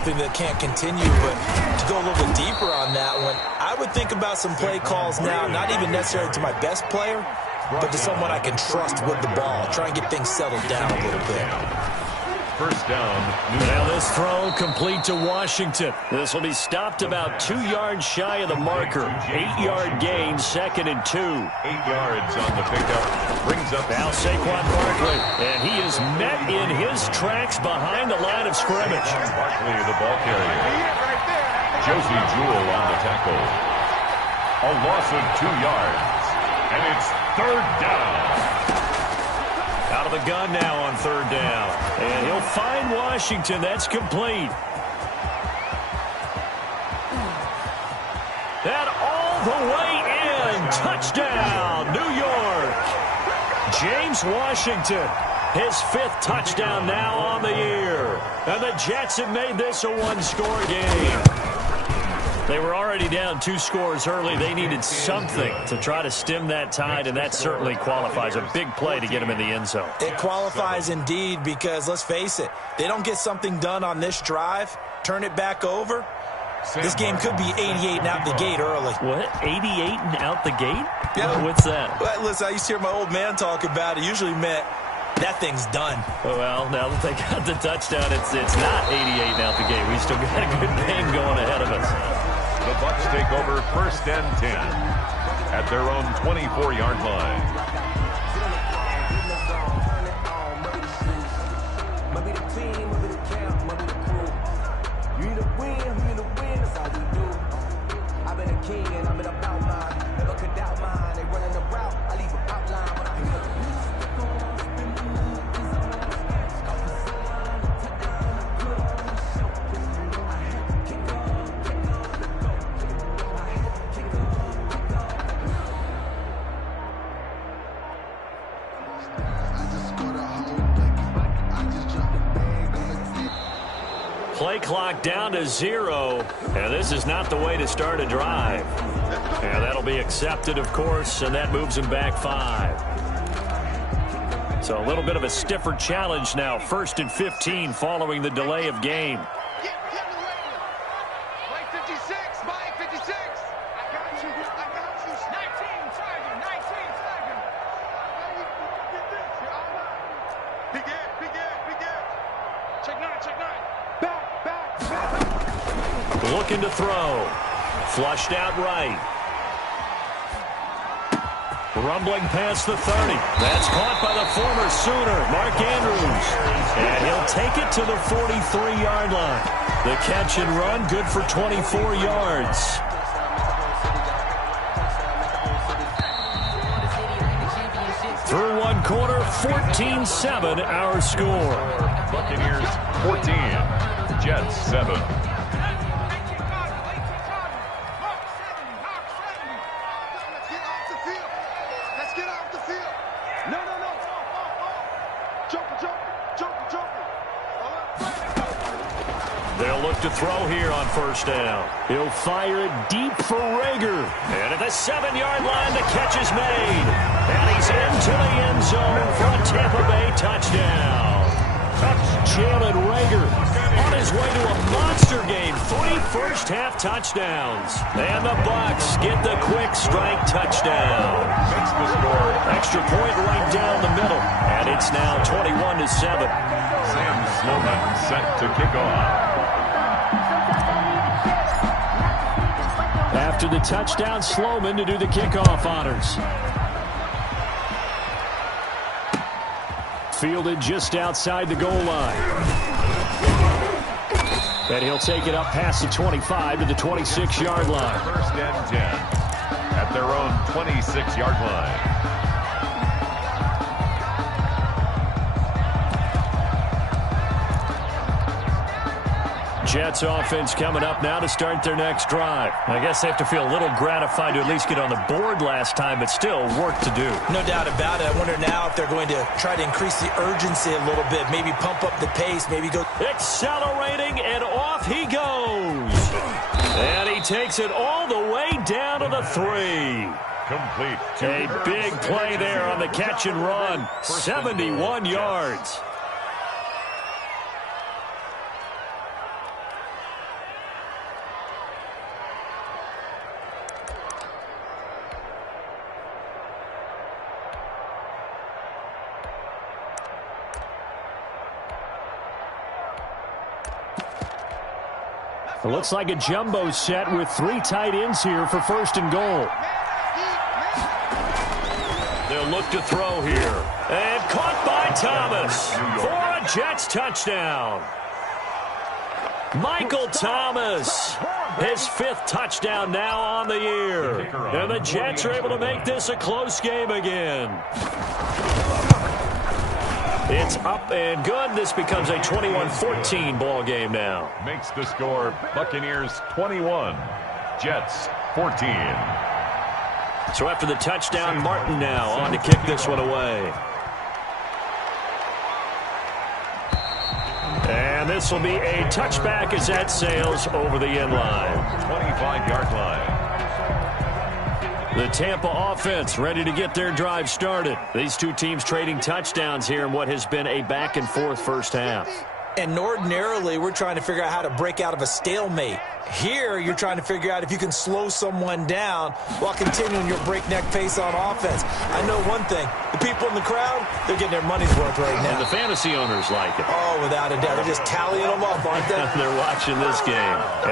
That can't continue, but to go a little bit deeper on that one, I would think about some play calls now, not even necessarily to my best player, but to someone I can trust with the ball. Try and get things settled down a little bit. First down. Now this throw complete to Washington. This will be stopped about 2 yards shy of the marker. 8-yard gain, 2nd and 2. 8 yards on the pickup. Brings up now Saquon Barkley. And he is met in his tracks behind the line of scrimmage. Barkley, the ball carrier. Josie Jewell on the tackle. A loss of 2 yards. And it's 3rd down. Out of the gun now on 3rd down. And he'll find Washington. That's complete. And all the way in. Touchdown, New York. James Washington, his 5th touchdown now on the year. And the Jets have made this a one-score game. They were already down 2 scores early. They needed something to try to stem that tide, and that certainly qualifies. A big play to get them in the end zone. It qualifies indeed because, let's face it, they don't get something done on this drive, turn it back over, this game could be 88 and out the gate early. What? 88 and out the gate? Yeah. What's that? Well, listen, I used to hear my old man talk about it. Usually meant that thing's done. Well, now that they got the touchdown, it's not 88 and out the gate. We still got a good game going ahead of us. The Bucs take over 1st and 10 at their own 24-yard line. Play clock down to 0, and this is not the way to start a drive. And that'll be accepted, of course, and that moves him back 5. So a little bit of a stiffer challenge now. 1st and 15 following the delay of game. Looking to throw. Flushed out right. Rumbling past the 30. That's caught by the former Sooner, Mark Andrews. And he'll take it to the 43-yard line. The catch and run, good for 24 yards. Through 1 quarter, 14-7 our score. Buccaneers 14, Jets 7. They'll look to throw here on 1st down. He'll fire it deep for Rager. And at the 7-yard line, the catch is made. And he's into the end zone for a Tampa Bay touchdown. Jalen Rager on his way to a monster game. 3 first-half touchdowns. And the Bucs get the quick strike touchdown. Makes the score. Extra point right down the middle. And it's now 21-7. Sam Sloman set to kick off. After the touchdown, Sloman to do the kickoff honors. Fielded just outside the goal line. And he'll take it up past the 25 to the 26-yard line. 1st and 10 at their own 26-yard line. Jets offense coming up now to start their next drive. I guess they have to feel a little gratified to at least get on the board last time, but still work to do. No doubt about it. I wonder now if they're going to try to increase the urgency a little bit, maybe pump up the pace, maybe go. Accelerating, and off he goes. And he takes it all the way down to the 3. Complete. A big play there on the catch and run. 71 yards. It looks like a jumbo set with 3 tight ends here for 1st and goal. They'll look to throw here. And caught by Thomas for a Jets touchdown. Michael Thomas, his 5th touchdown now on the year. And the Jets are able to make this a close game again. It's up and good. This becomes a 21-14 ball game now. Makes the score Buccaneers 21, Jets 14. So after the touchdown, Martin now on to kick this one away. And this will be a touchback as that sails over the end line. 25-yard line. The Tampa offense ready to get their drive started. These two teams trading touchdowns here in what has been a back-and-forth first half. And ordinarily, we're trying to figure out how to break out of a stalemate. Here, you're trying to figure out if you can slow someone down while continuing your breakneck pace on offense. I know one thing. The people in the crowd, they're getting their money's worth right now. And the fantasy owners like it. Oh, without a doubt. They're just tallying them up, aren't they? They're watching this game.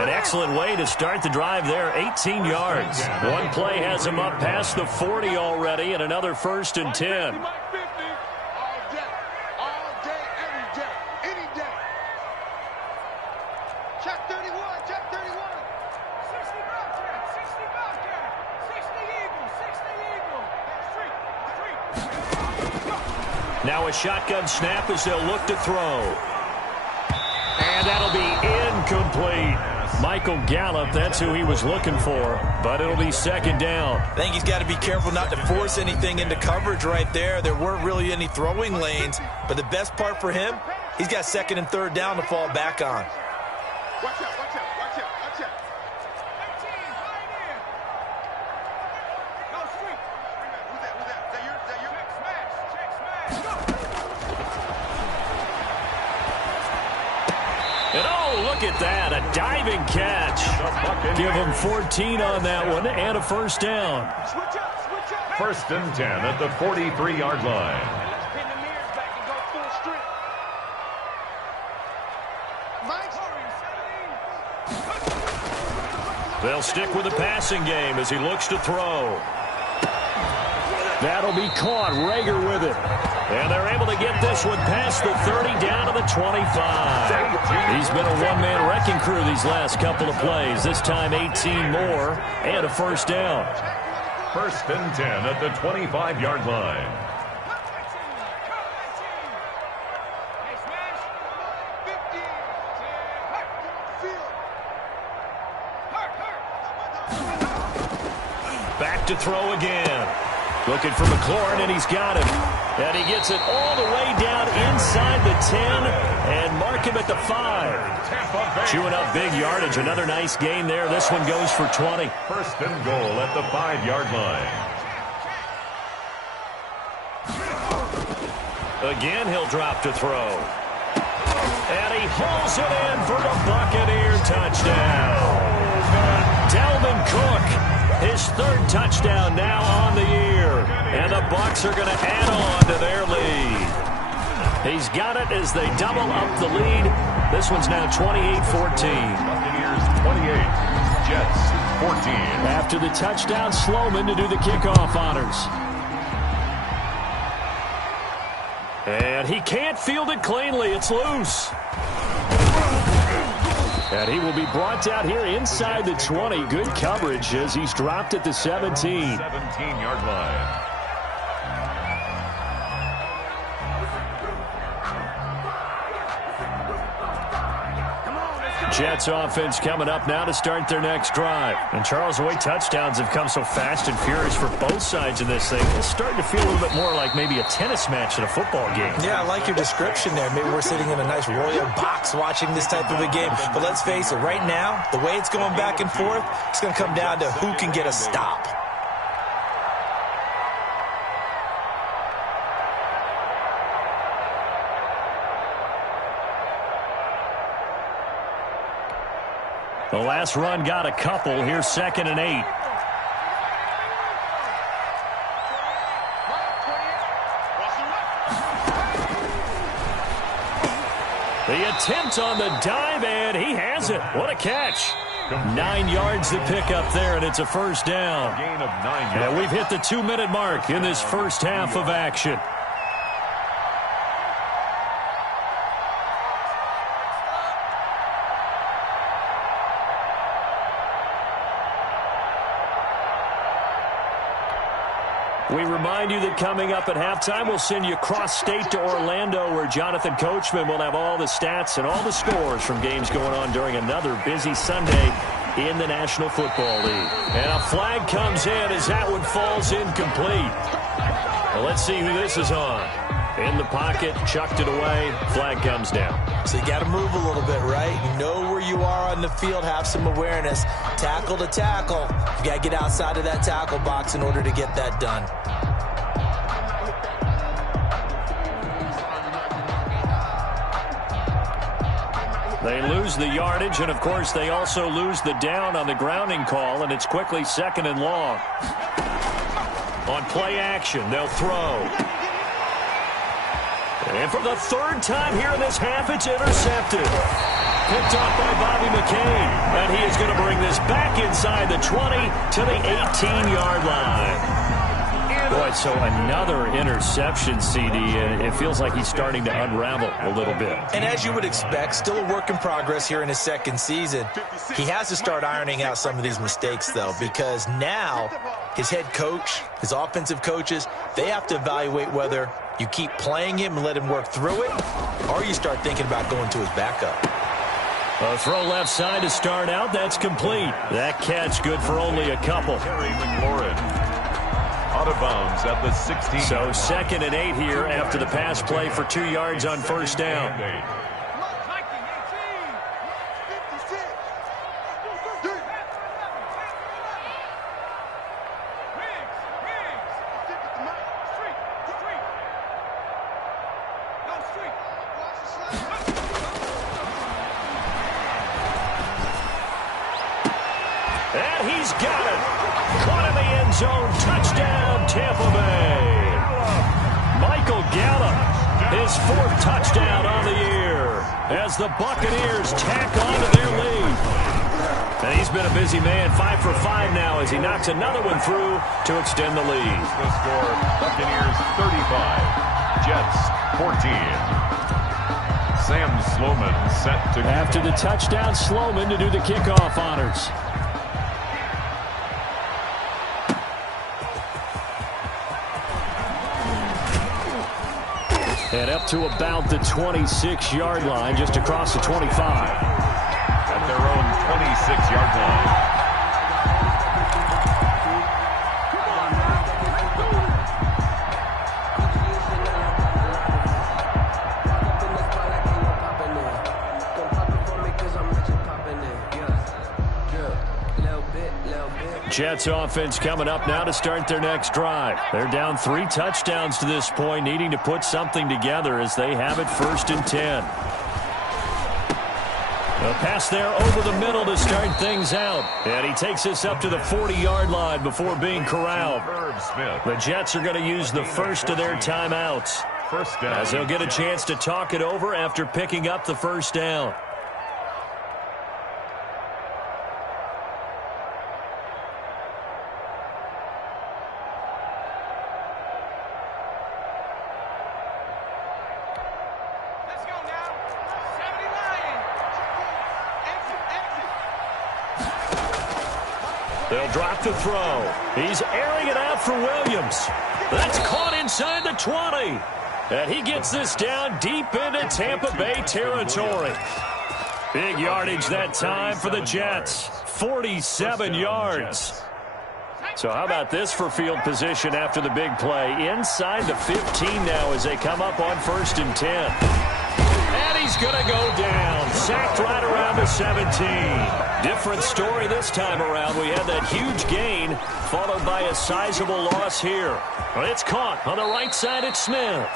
An excellent way to start the drive there, 18 yards. One play has them up past the 40 already, and another 1st and 10. Now a shotgun snap as they'll look to throw. And that'll be incomplete. Michael Gallup, that's who he was looking for, but it'll be 2nd down. I think he's got to be careful not to force anything into coverage right there. There weren't really any throwing lanes, but the best part for him, he's got 2nd and 3rd down to fall back on. Watch out, watch out, watch out, watch out. And oh, look at that, a diving catch. Give him 14 on that one and a 1st down. 1st and 10 at the 43-yard line. They'll stick with the passing game as he looks to throw. That'll be caught. Rager with it. And they're able to get this one past the 30 down to the 25. He's been a one-man wrecking crew these last couple of plays. This time 18 more and a 1st down. 1st and 10 at the 25-yard line. Back to throw again. Looking for McLaurin, and he's got him. And he gets it all the way down inside the 10 and mark him at the 5. Chewing up big yardage. Another nice gain there. This one goes for 20. 1st and goal at the 5-yard line. Again, he'll drop to throw. And he hauls it in for the Buccaneer touchdown. Dalvin Cook, his 3rd touchdown now on the year. And the Bucs are going to add on to their lead. He's got it as they double up the lead. This one's now 28-14. Buccaneers 28, Jets 14. After the touchdown, Sloman to do the kickoff honors. And he can't field it cleanly. It's loose. And he will be brought down here inside the 20. Good coverage as he's dropped at the 17. 17-yard line. Jets offense coming up now to start their next drive. And Charles, the way touchdowns have come so fast and furious for both sides of this thing, it's starting to feel a little bit more like maybe a tennis match in a football game. Yeah, I like your description there. Maybe we're sitting in a nice royal box watching this type of a game. But let's face it, right now, the way it's going back and forth, it's going to come down to who can get a stop. The last run got a couple. Here's 2nd and 8. The attempt on the dive, and he has throws it. What a catch. 9 yards to pick up there, and it's a first down. Gain of 9 yards. And we've hit the 2-minute mark in this first half of action. We remind you that coming up at halftime, we'll send you cross-state to Orlando, where Jonathan Coachman will have all the stats and all the scores from games going on during another busy Sunday in the National Football League. And a flag comes in as that one falls incomplete. Well, let's see who this is on. In the pocket, chucked it away, flag comes down. So you got to move a little bit, right? You know where you are on the field, have some awareness. Tackle to tackle. You got to get outside of that tackle box in order to get that done. They lose the yardage, and of course they also lose the down on the grounding call, and it's quickly 2nd and long. On play action, they'll throw. And for the 3rd time here in this half, it's intercepted. Picked off by Bobby McCain. And he is going to bring this back inside the 20 to the 18-yard line. Boy, so another interception, CD, and it feels like he's starting to unravel a little bit. And as you would expect, still a work in progress here in his 2nd season. He has to start ironing out some of these mistakes, though, because now his head coach, his offensive coaches, they have to evaluate whether you keep playing him and let him work through it, or you start thinking about going to his backup. A throw left side to start out. That's complete. That catch good for only a couple. Terry McLaurin out of bounds at the 16. So 2nd and 8 here after the pass play for 2 yards on first down. And he's got it. Caught in the end zone. Touchdown, Tampa Bay. Michael Gallup, his 4th touchdown on the year as the Buccaneers tack on to their lead. And he's been a busy man, 5 for 5 now as he knocks another one through to extend the lead. The score, Buccaneers 35, Jets 14. Sam Sloman set to... After the touchdown, Sloman to do the kickoff honors. And up to about the 26-yard line, just across the 25. At their own 26-yard line. Jets offense coming up now to start their next drive. They're down 3 touchdowns to this point, needing to put something together as they have it 1st and 10. A pass there over the middle to start things out. And he takes us up to the 40-yard line before being corralled. The Jets are going to use the first of their timeouts as they'll get a chance to talk it over after picking up the first down. They'll drop the throw. He's airing it out for Williams. That's caught inside the 20. And he gets this down deep into Tampa Bay territory. Big yardage that time for the Jets. 47 yards. So how about this for field position after the big play? Inside the 15 now as they come up on 1st and 10. And he's going to go down. Sacked right around the 17. Different story this time around. We had that huge gain followed by a sizable loss here. But it's caught on the right side at Smith.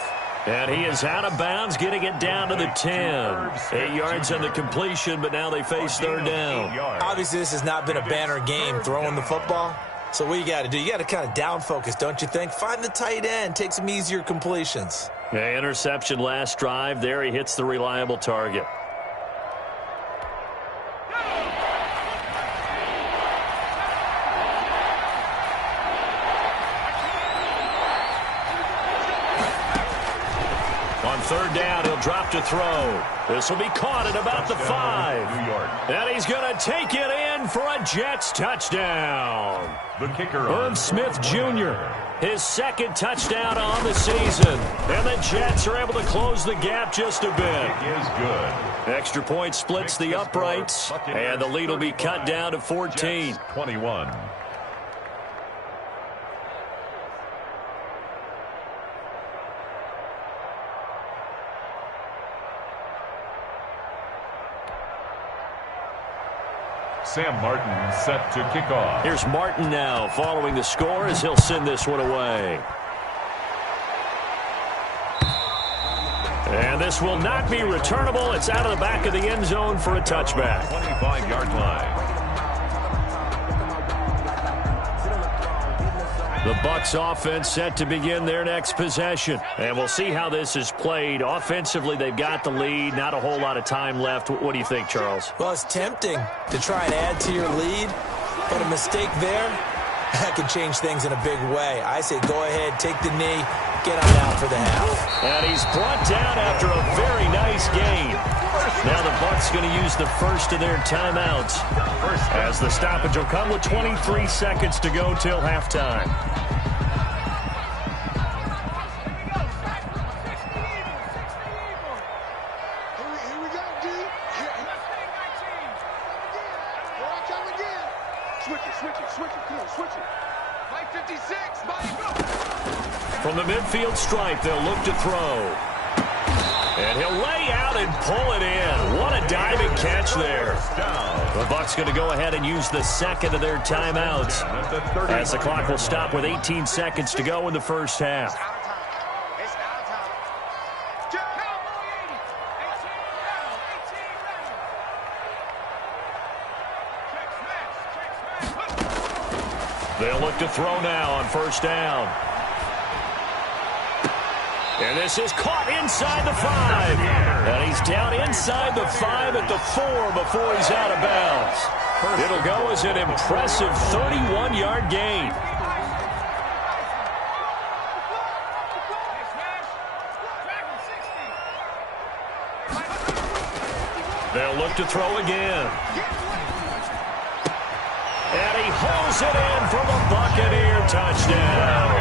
And he is out of bounds, getting it down to the 10. 8 yards on the completion, but now they face 3rd down. Obviously, this has not been a banner game throwing the football. So what you got to do, you got to kind of down focus, don't you think? Find the tight end, take some easier completions. Yeah, interception last drive. There he hits the reliable target. third down. He'll drop to throw. This will be caught at about the 5. And he's going to take it in for a Jets touchdown. The kicker, Irv Smith Jr., his second touchdown on the season. And the Jets are able to close the gap just a bit. It is good. Extra point splits the uprights, and the lead will be cut down to 14. Jets 21. Sam Martin set to kick off. Here's Martin now following the score as he'll send this one away. And this will not be returnable. It's out of the back of the end zone for a touchback. 25-yard line. The Bucs offense set to begin their next possession. And we'll see how this is played. Offensively, they've got the lead. Not a whole lot of time left. What do you think, Charles? Well, it's tempting to try and add to your lead, but a mistake there, that could change things in a big way. I say go ahead, take the knee, get on out for the half. And he's brought down after a very nice gain. Now the Bucs going to use the first of their timeouts as the stoppage will come with 23 seconds to go till halftime. Here we go, D. Watch out again. Switch it. Come on, switch it. Mike 56, Mike, go. From the midfield stripe, they'll look to throw. And he'll lay out and pull it in. What a diving catch there. The Bucs going to go ahead and use the second of their timeouts as the clock will stop with 18 seconds to go in the first half. It's out of time. They'll look to throw now on first down. And this is caught inside the 5. And he's down inside the 5 at the 4 before he's out of bounds. It'll go as an impressive 31-yard gain. They'll look to throw again. And he holds it in for the Buccaneer touchdown.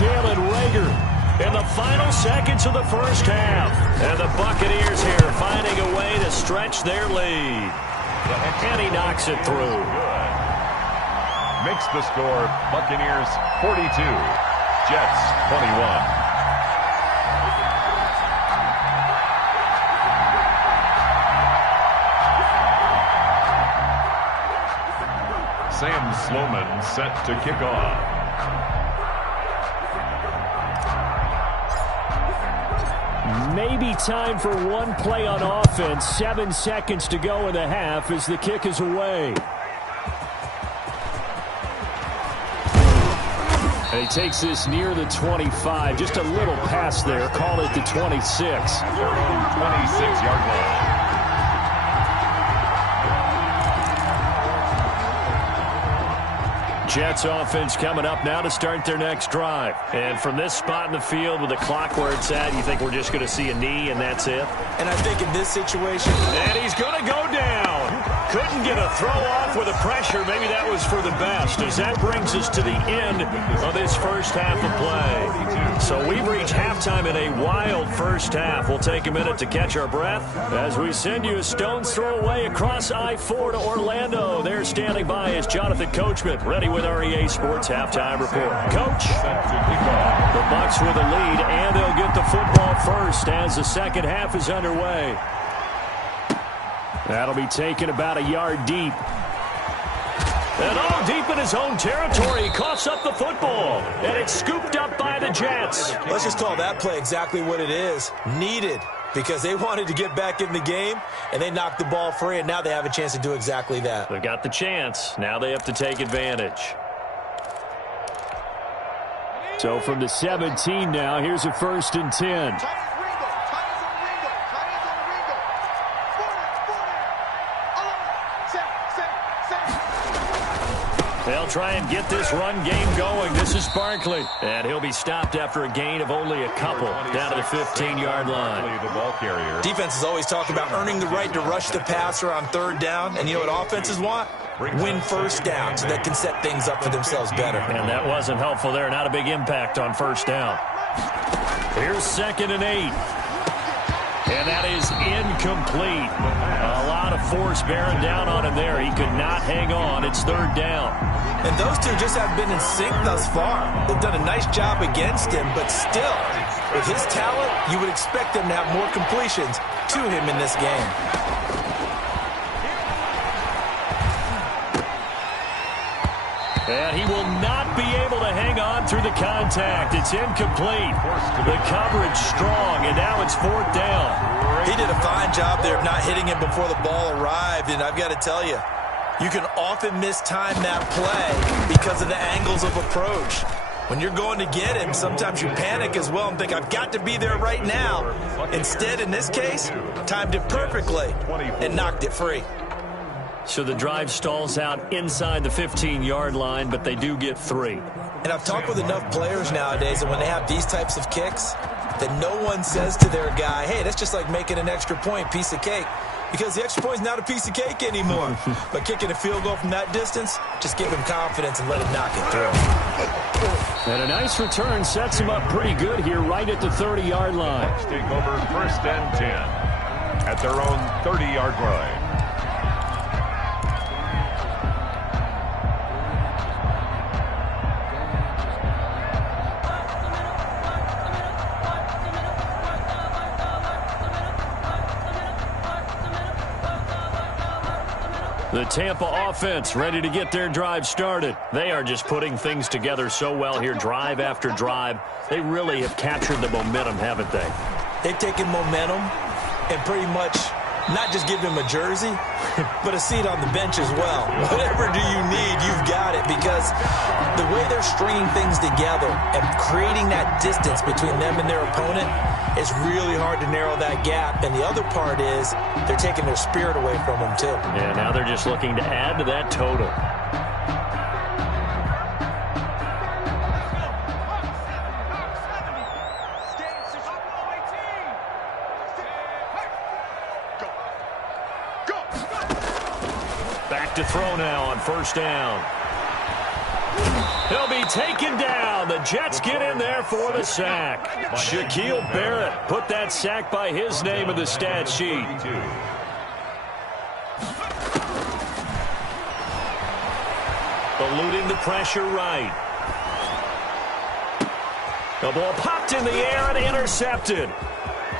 Jalen Reagor in the final seconds of the first half. And the Buccaneers here finding a way to stretch their lead. And he knocks it through. Makes the score Buccaneers 42, Jets 21. Sam Sloman set to kick off. Maybe time for one play on offense. 7 seconds to go in the half as the kick is away. And he takes this near the 25. Just a little pass there. Call it the 26. Their own 26-yard line. Jets offense coming up now to start their next drive. And from this spot in the field with the clock where it's at, you think we're just going to see a knee and that's it? And I think in this situation... And he's going to go down. Couldn't get a throw off with the pressure. Maybe that was for the best, as that brings us to the end of this first half of play. So we've reached halftime in a wild first half. We'll take a minute to catch our breath as we send you a stone's throw away across I-4 to Orlando. There standing by is Jonathan Coachman, ready with our EA Sports Halftime Report. Coach, the Bucs with a lead, and they'll get the football first as the second half is underway. That'll be taken about a yard deep. And all deep in his own territory, he coughs up the football. And it's scooped up by the Jets. Let's just call that play exactly what it is. Needed. Because they wanted to get back in the game, and they knocked the ball free, and now they have a chance to do exactly that. They've got the chance. Now they have to take advantage. So from the 17 now, here's a 1st and 10. They'll try and get this run game going. This is Barkley. And he'll be stopped after a gain of only a couple down to the 15-yard line. The ball carrier. Defenses always talk about earning the right to rush the passer on third down. And you know what offenses want? Win first down so they can set things up for themselves better. And that wasn't helpful there. Not a big impact on first down. Here's 2nd and 8. And that is incomplete. A lot of force bearing down on him there. He could not hang on. It's 3rd down. And those two just haven't been in sync thus far. They've done a nice job against him, but still, with his talent, you would expect him to have more completions to him in this game. And he will not be able to hang on through the contact. It's incomplete. The coverage strong, and now it's 4th down. He did a fine job there of not hitting him before the ball arrived, and I've got to tell you, you can often mistime that play because of the angles of approach. When you're going to get him, sometimes you panic as well and think, I've got to be there right now. Instead, in this case, timed it perfectly and knocked it free. So the drive stalls out inside the 15-yard line, but they do get 3. And I've talked with enough players nowadays that when they have these types of kicks, that no one says to their guy, hey, that's just like making an extra point, piece of cake. Because the extra point is not a piece of cake anymore. But kicking a field goal from that distance, just give him confidence and let him knock it through. And a nice return sets him up pretty good here right at the 30-yard line. Take over 1st and 10 at their own 30-yard line. The Tampa offense ready to get their drive started. They are just putting things together so well here, drive after drive. They really have captured the momentum, haven't they? They've taken momentum and pretty much not just give him a jersey, but a seat on the bench as well. Whatever do you need, you've got it, because the way they're stringing things together and creating that distance between them and their opponent, it's really hard to narrow that gap. And the other part is they're taking their spirit away from them, too. Yeah, now they're just looking to add to that total. Back to throw now on 1st down. He'll be taken down. The Jets get in there for the sack. Shaquille Barrett put that sack by his name in the stat sheet. Eluding the pressure right. The ball popped in the air and intercepted.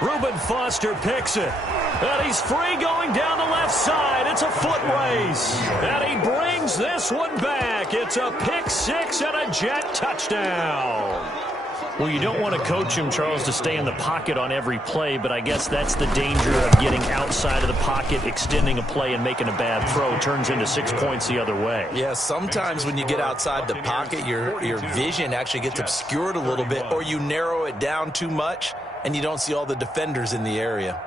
Reuben Foster picks it. And he's free going down the left side. It's a foot race. And he brings this one back. It's a pick 6 and a Jet touchdown. Well, you don't want to coach him, Charles, to stay in the pocket on every play, but I guess that's the danger of getting outside of the pocket, extending a play, and making a bad throw. Turns into 6 points the other way. Yeah, sometimes when you get outside the pocket, your vision actually gets obscured a little bit, or you narrow it down too much, and you don't see all the defenders in the area.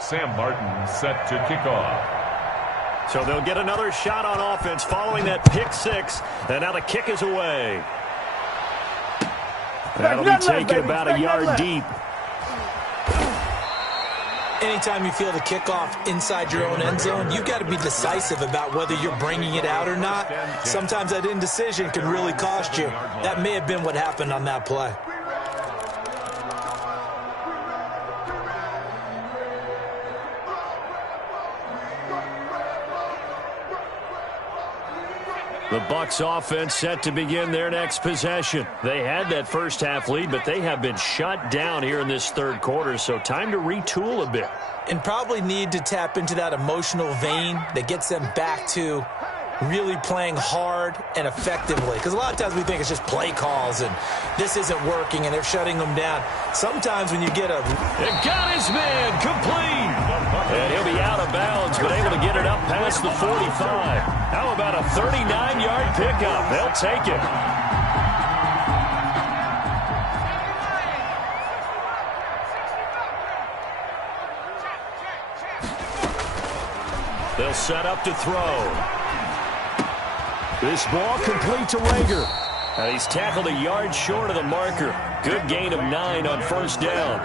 Sam Martin set to kick off. So they'll get another shot on offense following that pick 6, and now the kick is away. That'll be taken about a yard deep. Anytime you feel the kickoff inside your own end zone, you've got to be decisive about whether you're bringing it out or not. Sometimes that indecision can really cost you. That may have been what happened on that play. The Bucs offense set to begin their next possession. They had that first half lead, but they have been shut down here in this third quarter, so time to retool a bit. And probably need to tap into that emotional vein that gets them back to really playing hard and effectively. Because a lot of times we think it's just play calls and this isn't working and they're shutting them down. Sometimes when you get a... It got his man complete. And he'll be out of bounds, but able to get it up past the 45. How about a 39-yard pickup? They'll take it. They'll set up to throw. This ball complete to Rager. And he's tackled a yard short of the marker. Good gain of 9 on first down.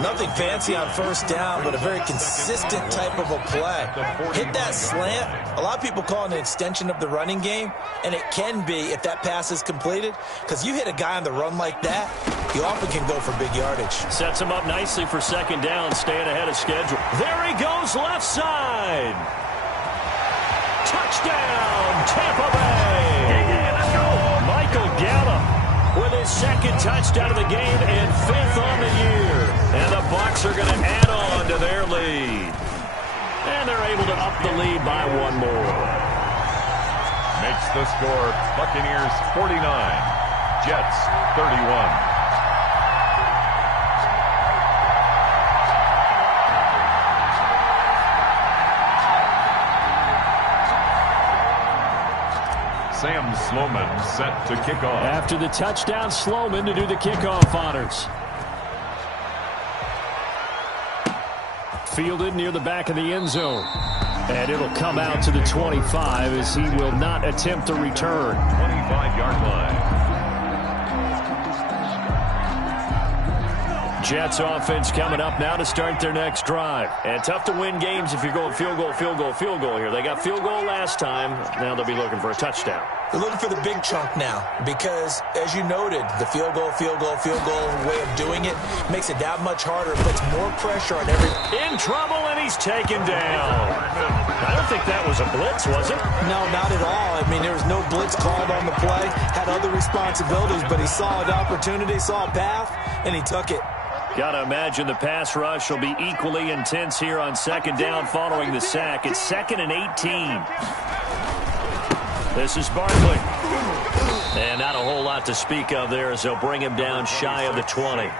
Nothing fancy on first down, but a very consistent type of a play. Hit that slant. A lot of people call it an extension of the running game, and it can be if that pass is completed, because you hit a guy on the run like that, you often can go for big yardage. Sets him up nicely for second down, staying ahead of schedule. There he goes, left side. Touchdown, Tampa Bay. Let's go. Michael Gallup with his second touchdown of the game and 5th on the year. And the Bucs are going to add on to their lead. And they're able to up the lead by 1 more. Makes the score Buccaneers 49, Jets 31. Sam Sloman set to kick off. After the touchdown, Sloman to do the kickoff honors. Fielded near the back of the end zone. And it'll come out to the 25 as he will not attempt a return. 25-yard line. Jets offense coming up now to start their next drive. And tough to win games if you're going field goal, field goal, field goal here. They got field goal last time. Now they'll be looking for a touchdown. They're looking for the big chunk now because, as you noted, the field goal way of doing it makes it that much harder, puts more pressure on every... In trouble, and he's taken down. I don't think that was a blitz, was it? No, not at all. I mean, there was no blitz called on the play, had other responsibilities, but he saw an opportunity, saw a path, and he took it. Got to imagine the pass rush will be equally intense here on second down following the sack. It's 2nd and 18. This is Barkley. And not a whole lot to speak of there as they'll bring him down shy of the 20.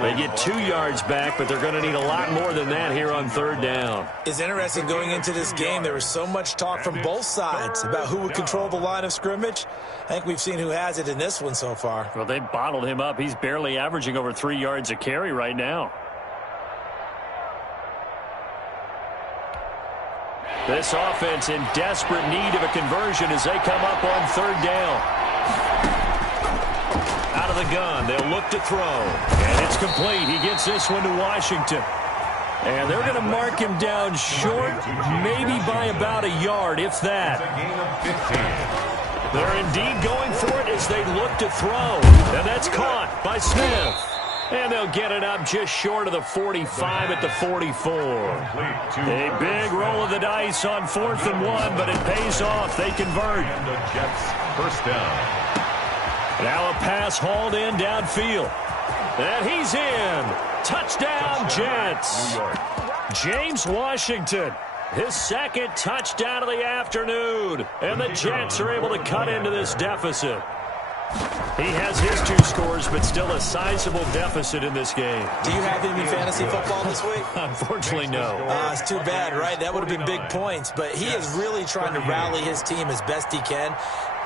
They get 2 yards back, but they're going to need a lot more than that here on third down. It's interesting going into this game. There was so much talk from both sides about who would control the line of scrimmage. I think we've seen who has it in this one so far. Well, they bottled him up. He's barely averaging over 3 yards a carry right now. This offense in desperate need of a conversion as they come up on third down. Out of the gun, they'll look to throw. And it's complete. He gets this one to Washington. And they're going to mark him down short, maybe by about a yard, if that. They're indeed going for it as they look to throw. And that's caught by Smith. And they'll get it up just short of the 45 at the 44. A big roll of the dice on 4th and 1, but it pays off. They convert. And the Jets first down. Now a pass hauled in downfield. And he's in. Touchdown, Jets. James Washington, his second touchdown of the afternoon. And the Jets are able to cut into this deficit. He has his 2 scores, but still a sizable deficit in this game. Do you have him in fantasy football this week? Unfortunately, no. It's too bad, right? That would have been big points. But he is really trying to rally his team as best he can.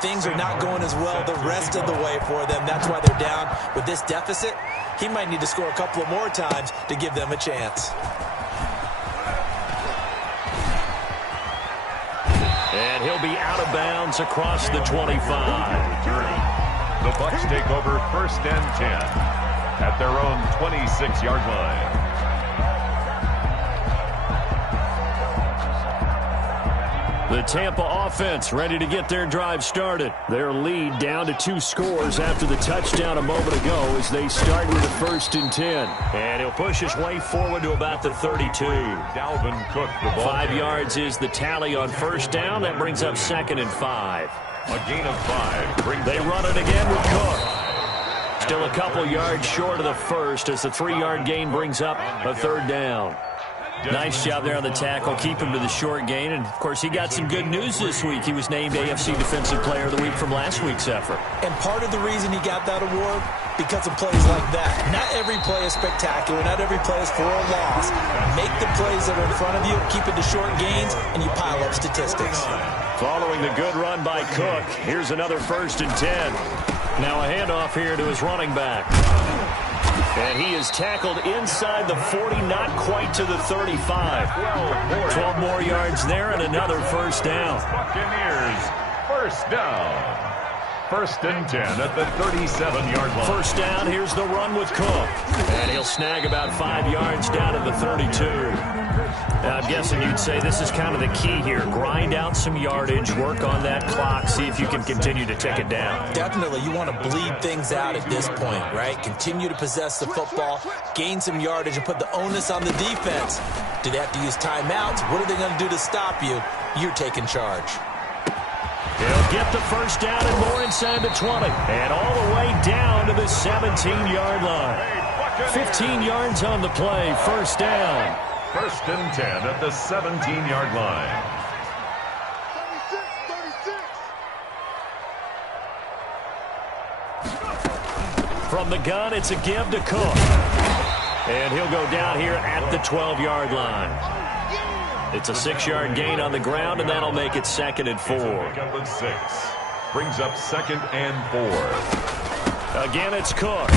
Things are not going as well the rest of the way for them. That's why they're down with this deficit. He might need to score a couple of more times to give them a chance. And he'll be out of bounds across the 25. The Bucs take over 1st and 10 at their own 26-yard line. The Tampa offense ready to get their drive started. Their lead down to 2 scores after the touchdown a moment ago as they start with a 1st and 10. And he'll push his way forward to about the 32. Dalvin Cook, the ball 5 yards is the tally on first down. That brings up 2nd and 5. A gain of 5. They run it again with Cook. Still a couple yards short of the first as the 3-yard gain brings up a 3rd down. Nice job there on the tackle. Keep him to the short gain. And, of course, he got some good news this week. He was named AFC Defensive Player of the Week from last week's effort. And part of the reason he got that award, because of plays like that. Not every play is spectacular. Not every play is for a loss. Make the plays that are in front of you, keep it to short gains, and you pile up statistics. Following the good run by Cook, here's another 1st and 10. Now a handoff here to his running back. And he is tackled inside the 40, not quite to the 35. 12 more yards there and another 1st down. Buccaneers first down. First and 10 at the 37-yard line. First down, here's the run with Cook. And he'll snag about 5 yards down at the 32. Now, I'm guessing you'd say this is kind of the key here. Grind out some yardage, work on that clock, see if you can continue to take it down. Definitely, you want to bleed things out at this point, right? Continue to possess the football, gain some yardage, and put the onus on the defense. Do they have to use timeouts? What are they going to do to stop you? You're taking charge. He'll get the first down and more inside the 20. And all the way down to the 17-yard line. 15 yards on the play, first down. First and 10 at the 17-yard line. 36. From the gun, it's a give to Cook. And he'll go down here at the 12-yard line. It's a 6-yard gain on the ground, and that'll make it 2nd and 4. Pick up at 6. Brings up 2nd and 4. Again, it's Cook.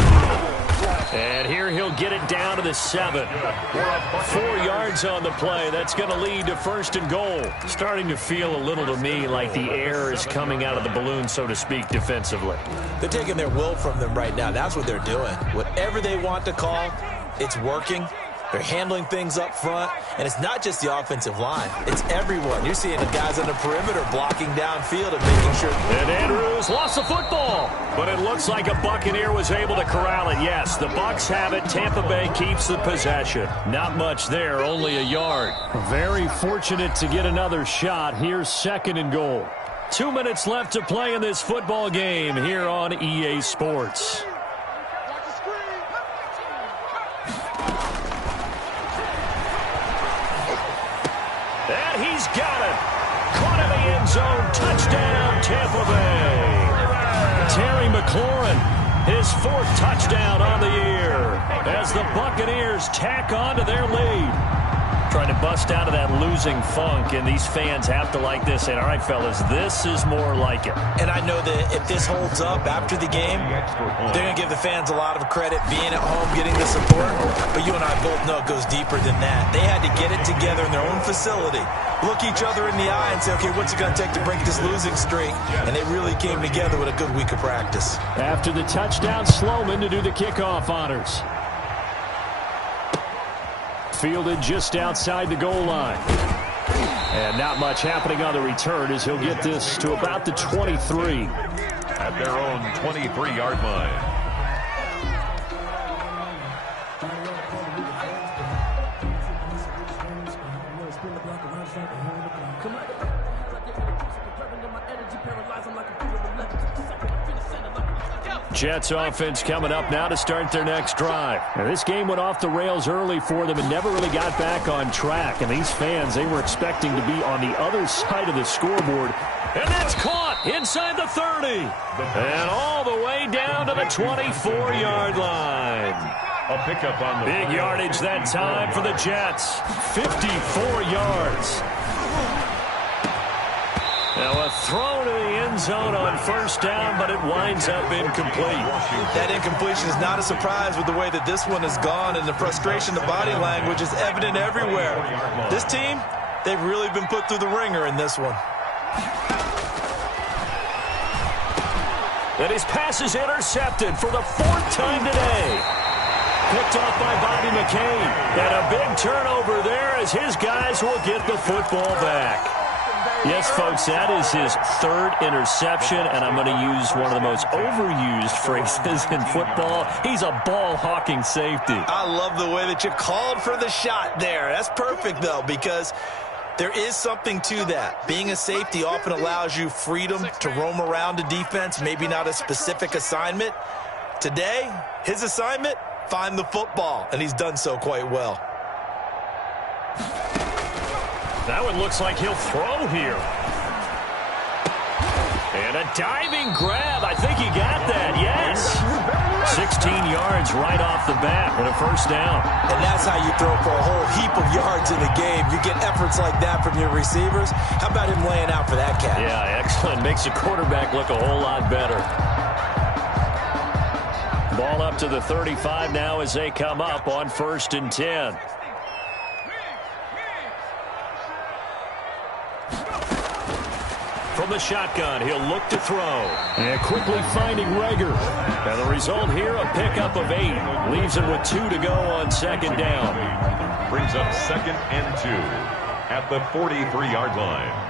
And here he'll get it down to the 7. 4 yards on the play. That's going to lead to 1st and goal. Starting to feel a little to me like the air is coming out of the balloon, so to speak, defensively. They're taking their will from them right now. That's what they're doing. Whatever they want to call, it's working. They're handling things up front, and it's not just the offensive line. It's everyone. You're seeing the guys on the perimeter blocking downfield and making sure. And Andrews lost the football, but it looks like a Buccaneer was able to corral it. Yes, the Bucs have it. Tampa Bay keeps the possession. Not much there, only a yard. Very fortunate to get another shot. Here's 2nd and goal. 2 minutes left to play in this football game here on EA Sports. And he's got it. Caught in the end zone. Touchdown, Tampa Bay. Terry McLaurin, his 4th touchdown on the year as the Buccaneers tack on to their lead. Trying to bust out of that losing funk, and these fans have to like this. And, all right, fellas, this is more like it. And I know that if this holds up after the game, they're going to give the fans a lot of credit being at home, getting the support. But you and I both know it goes deeper than that. They had to get it together in their own facility, look each other in the eye and say, okay, what's it going to take to break this losing streak? And they really came together with a good week of practice. After the touchdown, Sloman to do the kickoff honors. Fielded just outside the goal line. And not much happening on the return as he'll get this to about the 23. At their own 23-yard line. Jets offense coming up now to start their next drive. Now, this game went off the rails early for them and never really got back on track. And these fans, they were expecting to be on the other side of the scoreboard. And that's caught inside the 30. And all the way down to the 24-yard line. A pickup on the big yardage that time for the Jets. 54 yards. Now a throw to the end zone on 1st down, but it winds up incomplete. That incompletion is not a surprise with the way that this one has gone, and the frustration, the body language is evident everywhere. This team, they've really been put through the ringer in this one. And his pass is intercepted for the 4th time today. Picked off by Bobby McCain. And a big turnover there as his guys will get the football back. Yes, folks, that is his 3rd interception, and I'm going to use one of the most overused phrases in football. He's a ball-hawking safety. I love the way that you called for the shot there. That's perfect, though, because there is something to that. Being a safety often allows you freedom to roam around a defense, maybe not a specific assignment. Today, his assignment, find the football, and he's done so quite well. That one looks like he'll throw here. And a diving grab. I think he got that, yes. 16 yards right off the bat and a 1st down. And that's how you throw for a whole heap of yards in the game. You get efforts like that from your receivers. How about him laying out for that catch? Yeah, excellent. Makes the quarterback look a whole lot better. Ball up to the 35 now as they come up on 1st and 10. from the shotgun. He'll look to throw. And quickly finding Rager. And the result here, a pickup of 8. Leaves him with 2 to go on second down. Brings up 2nd and 2 at the 43-yard line.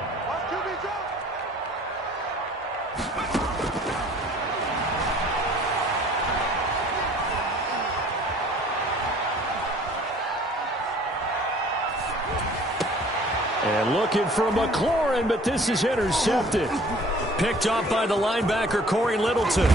And looking for McLaurin, but this is intercepted. Picked off by the linebacker, Corey Littleton.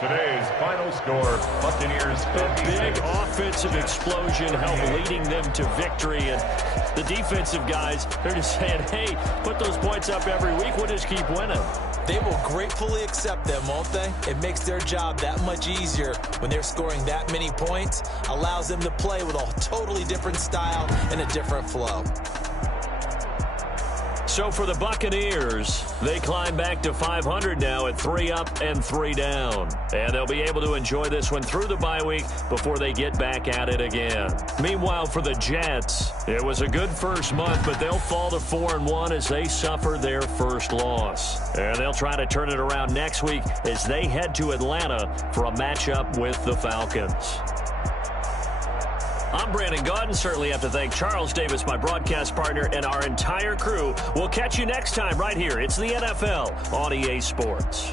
Today's final score, Buccaneers 56. A big offensive explosion helped leading them to victory. And the defensive guys, they're just saying, hey, put those points up every week. We'll just keep winning. They will gratefully accept them, won't they? It makes their job that much easier when they're scoring that many points. Allows them to play with a totally different style and a different flow. So for the Buccaneers, they climb back to 500 now at 3 up and 3 down. And they'll be able to enjoy this one through the bye week before they get back at it again. Meanwhile, for the Jets, it was a good first month, but they'll fall to 4-1 as they suffer their first loss. And they'll try to turn it around next week as they head to Atlanta for a matchup with the Falcons. I'm Brandon Gaudin. Certainly have to thank Charles Davis, my broadcast partner, and our entire crew. We'll catch you next time right here. It's the NFL on EA Sports.